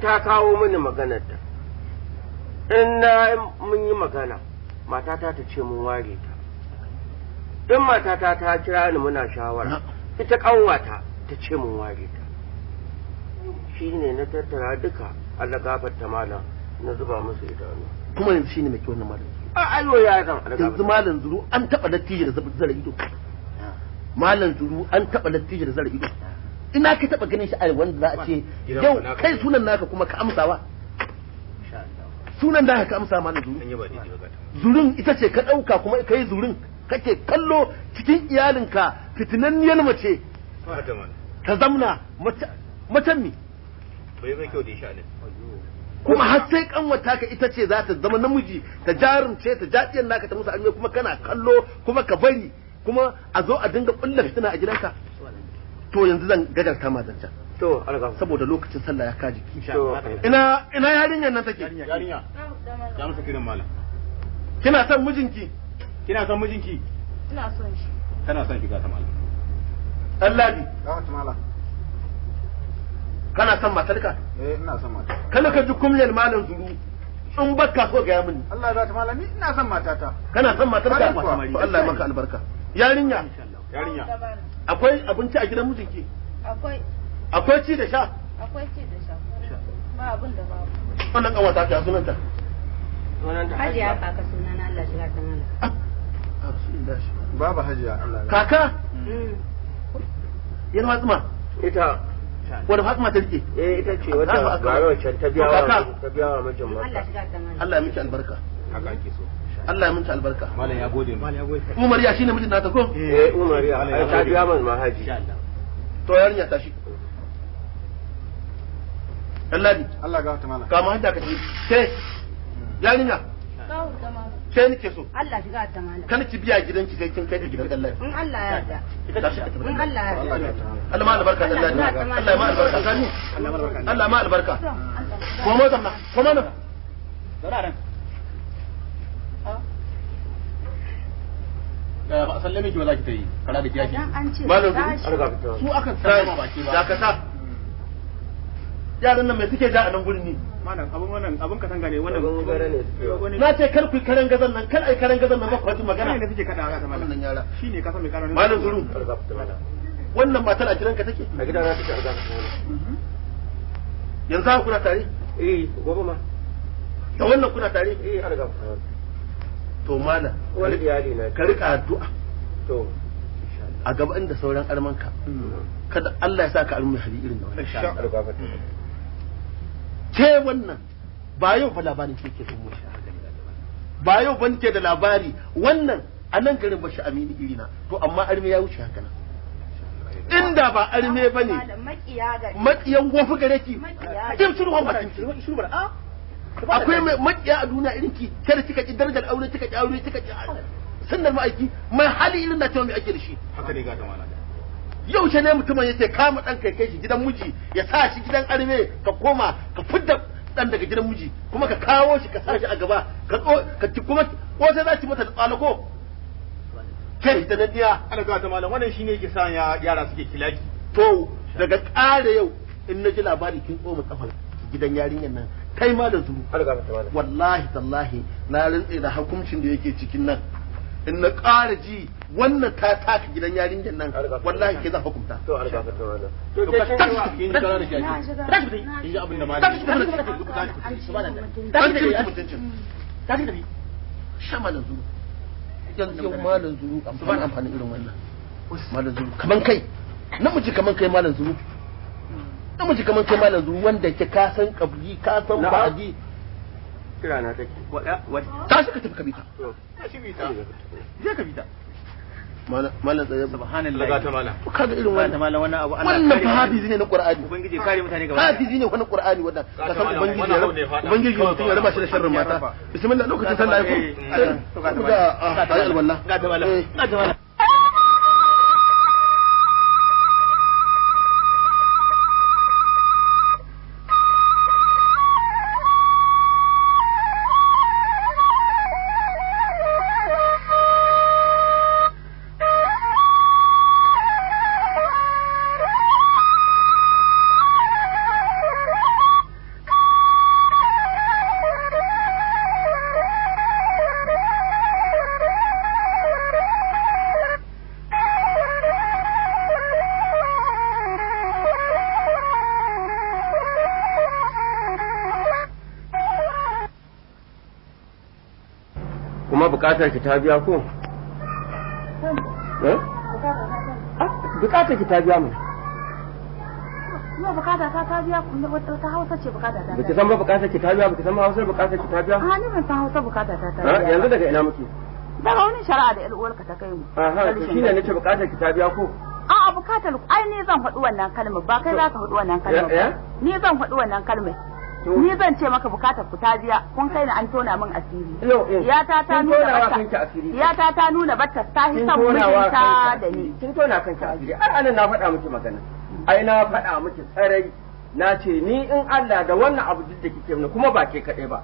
ta kawo mini maganar ta in na mun yi magana matata ta ce mun ware ta in matata ta kira ni muna shawara ita kanwata ta ce mun ware ta shine na tattara duka Allah gafarta malam na zuba musu idanu kuma yanzu shine mai kyau wannan malam a ayo ya zan yanzu malam zuru an taba dattijo da zara ido malam zuru an taba dattijo da zara ido ina ka taba ganin shi a wanda za a ce yau kai sunan naka kuma ka amsawa sunan da ka amsa malam zuru zurun ita ce ka dauka kuma kai zurun kake kallo cikin iyalinka fitinanniyar mace ta zamna macen mi bai mai kyau da sha ne kuma har sai kanwata ka ita ce za ta zama namiji ta jarumce ta jaɗiyar naka ta musu arme kuma kana kallo kuma ka bari kuma a zo a dinga kulla fitina a gidanka to yanzu zan gajarta ma zancan to alga saboda lokacin sallah ya kaji to ina yarinyar nan take yarinya ya masa kiran malam kina son mijinki ina son shi kana son shiga ta malam Allah bi ga ta malam kana son matarka ina son mata kana ka ji kumyar malam zuru in baka so ga ya mini Allah ya ta malam ni ina son matata kana son matarka to Allah ya maka albarka yarinya akwai abinci a gidan mijinki akwai ci da sha ba abin da babu wannan kawata ta sunanta hajiya kaka sunana Allah shiga ta mana baba hajiya Allah kaka yana matsuma ita wanda Fatima ta rike ita ce wata ga wacce ta biya wa mijin mata Allah ya miki albarka haka ake so Allah ya miki albarka malam ya gode Umar ya shine mijin nata ko Umar ya ta biya min mahaji to yarinya ta shi Allah ga ta malam kama hajja ka ce sai yarinya sai nake so Allah shiga ta mana kana ki biya gidanki sai kin kai gidan Allah in Allah ya yarda ita ta shi in Allah ya yarda Allah ma albarka Allah Allah ma albarka sani Allah ma albarka ko mu zamna ko mu da ran ba sallame ki wala ki tayi kana da kiyaki malam su akan sallama baki ba da ka sa yaran nan mai suke ja a nan gurin ni malam abun ka tanga ne wannan na ce kar ku karan gazan nan kar ai karan gazan nan ba ku magana ne suke kada ga malam wannan yara shine ka san mai karan malam zuru wannan matar a gidanka take a gidana take arga yanzu haka kuna tare gobe ma da wannan kuna tare arga to malam wani iyali na ka rika addu'a to a gaba inda sauran armanka kada Allah ya saka almu hali irin da wannan ce wannan ba yau fa labarin ke ke sun mushi ba yau ban ke da labari wannan a nan garin bashi amini irina to amma arme ya wuce haka nan inda ba arme ba ne makiyan gofi gare ki kim shirwan bakin ki akwai makiya a duniya irin ki kada kika ki darajar aure kika ki aure kika ki sunnar ma'aiki mai hali irin da cewa mai ake da shi haka ne ga ta malam yau shi ne mutumin yake kama dan kai shi gidan miji ya sa shi gidan arme ka koma ka fidda dan daga gidan miji kuma ka kawo shi ka sa shi a gaba ka kuma ko sai za ki mata da tsalako kai da nadiya ana ga ta malam wannan shine yake sa yara suke kilaki to daga ƙara yau in na ji labari kin tsoma kafar gidan yarinyar nan kai ma da zuru wallahi tallahi na rantse da hukuncin da yake cikin nan in na ƙara ji wannan ta taka gidan yarinyar nan wallahi ke za hukunta to alga ta wala to ke cewa kin ji kana da shi kin ji abin da malam shamalan zuru yanzu yau malan zuru ba amfani irin wannan malan zuru kaman kai namiji kaman kai malan zuru namiji kaman kai malan zuru wanda ke ka san kabli ka san ba'adi kira na take tashi ka tafi kabita tashi bita je ka bita malam tsaye subhanallahi daga ta malam kaga irin wannan malam wannan abu Allah wannan fa hafizi ne na qur'ani ubangiji kare mutane gaba hafizi ne wannan qur'ani wannan ka san ubangiji mutum ya raba shi da sharrin mata bismillah lokacin sallah ko ga ayal wallah ga ta malam ga ta malam kuma bukatar ki ta biya ko bukatar ki ta biya mu Yau bukata ta biya ta Hausa ce bukata ta. Baki san ba bukatar ki ta biya, baki san Hausa bukatar ki ta biya? A ni ban san Hausa bukata ta biya. Yanzu daga ina muke? Daga wani shari'a da ƴar uwarka ta kai mu. Aha, to shine nace bukatar ki ta biya ko? A'a bukatar ai ne zan faɗi wannan kalmar ba kai za ka faɗi wannan kalmar. Ni zan faɗi wannan kalmar. Ni zan ce maka bukatar ku ta biya kun kai ni an tona min asiri. Yata ta nuna bata. Yata ta nuna bata ta hisan mijinta da ni. Kin tona kanki asiri. Ai anan na faɗa miki magana. Ai na faɗa miki tsarai na ce ni in Allah da wannan abu duk da kike mini kuma ba ke kaɗai ba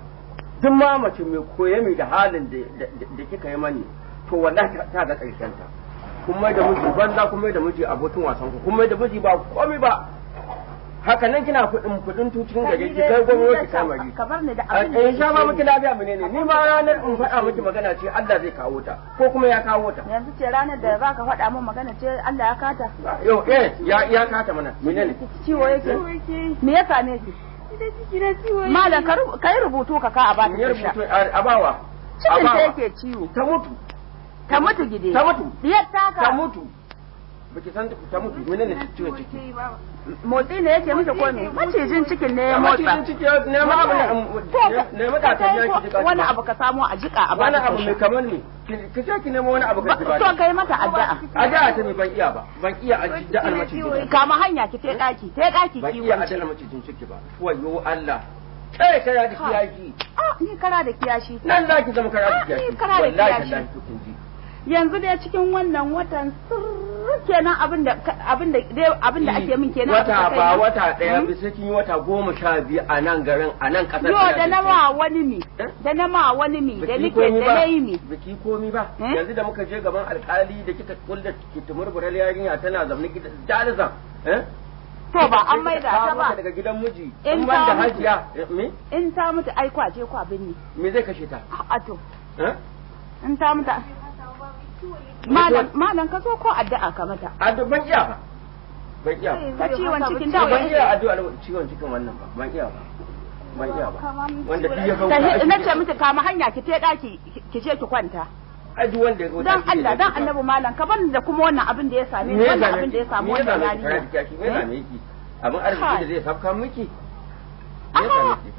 duk ma mace mai koye mai da halin da kika yi mani to wallahi ta ga ƙarshen ta kuma da miji banza kuma da miji abokin wasan ku kuma da miji ba komai ba haka nan kina kudin cikin gari ki kai gwamnati ki kamari ka bar ni da abin da sha ma miki lafiya menene ni ma ranar in faɗa miki magana ce Allah zai kawo ta ko kuma ya kawo ta yanzu ce ranar da zaka faɗa min magana ce Allah ya kata yo ya kata mana menene ciwo yake me ya same ki idan ciki na ciwo yake malam ka yi rubutu ka a ba ta rubutu a bawa cikin ta yake ciwo ta mutu gide ta mutu diyar taka ta mutu baki san ta mutu menene ciwon ciki motsi ne yake miki ko me macijin cikin ne ya motsa macijin ciki ne ma abu ne mata ta ya ki wani abu ka samu a jika a ba wani abu mai kamar ne ki ce ki nemo wani abu ka ji ba to kai mata addu'a ta ne ban iya addu'ar macijin kama hanya ki te daki ban iya addu'ar macijin ciki ba wayo Allah kai kara da kiyashi ni kara da kiyashi nan za ki zama kara da kiyashi wallahi yanzu dai cikin wannan watan kenan abinda ake min kenan wata ba wata daya bisa kin yi wata 12 a nan garin a nan kasar yo da na ma wani mi da nike da nayi mi biki komi ba yanzu da muka je gaban alkali da kika kulla ki tumurburar yarinya tana zaune gidan jalizan to ba an maida ta ba daga gidan miji in ban da hajiya me in ta mutu ai kwaje kwa binni me zai kashe ta a to in ta mutu malam ka zo ko addu'a ka mata addu'a ban iya ta ciwon cikin dawo ban iya addu'a ciwon cikin wannan ba ban iya ba wanda duk ya ga na ce miki kama hanya ki te daki ki je ki kwanta ai duk wanda ya ga dan Allah dan annabi malam ka bani da kuma wannan abin da ya same ni wannan abin da ya samu wannan yarinya me zame yake abin arziki da zai safka miki me zame yake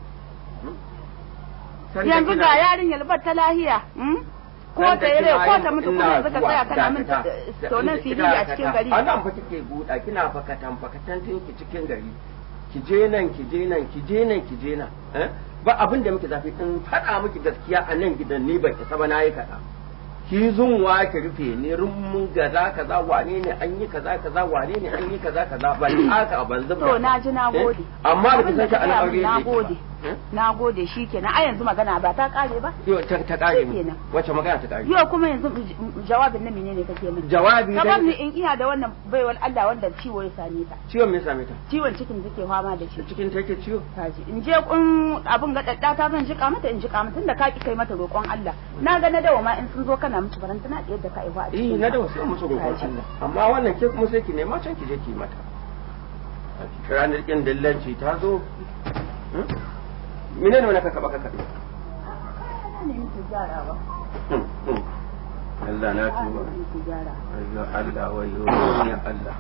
yanzu ga yarinyar bar ta lahiya ko ta yi rai ko ta mutu kuma yanzu ka tsaya kana min tonan fili a cikin gari a nan fa kike buɗa kina fakatan tun ki cikin gari ki je nan ba abin da muke zafi in faɗa miki gaskiya a nan gidan ni ban isa ba nayi kaɗa ki zunwa ki rufe ni rummun kaza wane ne an yi kaza wane ne an yi kaza ban haka ban zuba to na ji na gode amma da kisan ka an aure ne na gode shikenan a yanzu magana ba ta kare ba yo ta kare ne wace magana ta kare yo kuma yanzu jawabin na menene kake min jawabi dai kamar ni in iya da wannan baiwar Allah wanda ciwo ya same ta ciwon me ya same ta ciwon cikin take fama da shi cikin take ciwo kaji in je kun abun ga dadda ta zan jika mata tunda ka ki kai mata roƙon Allah na ga na dawo ma in sun zo kana musu faranta na yadda ka aiwa a cikin na dawo sai musu roƙon Allah amma wannan ke kuma sai ki nema can ki je ki mata ranar kin dillanci ta zo mene ne wani ka kaba Allah na tuba Allah wayo ya Allah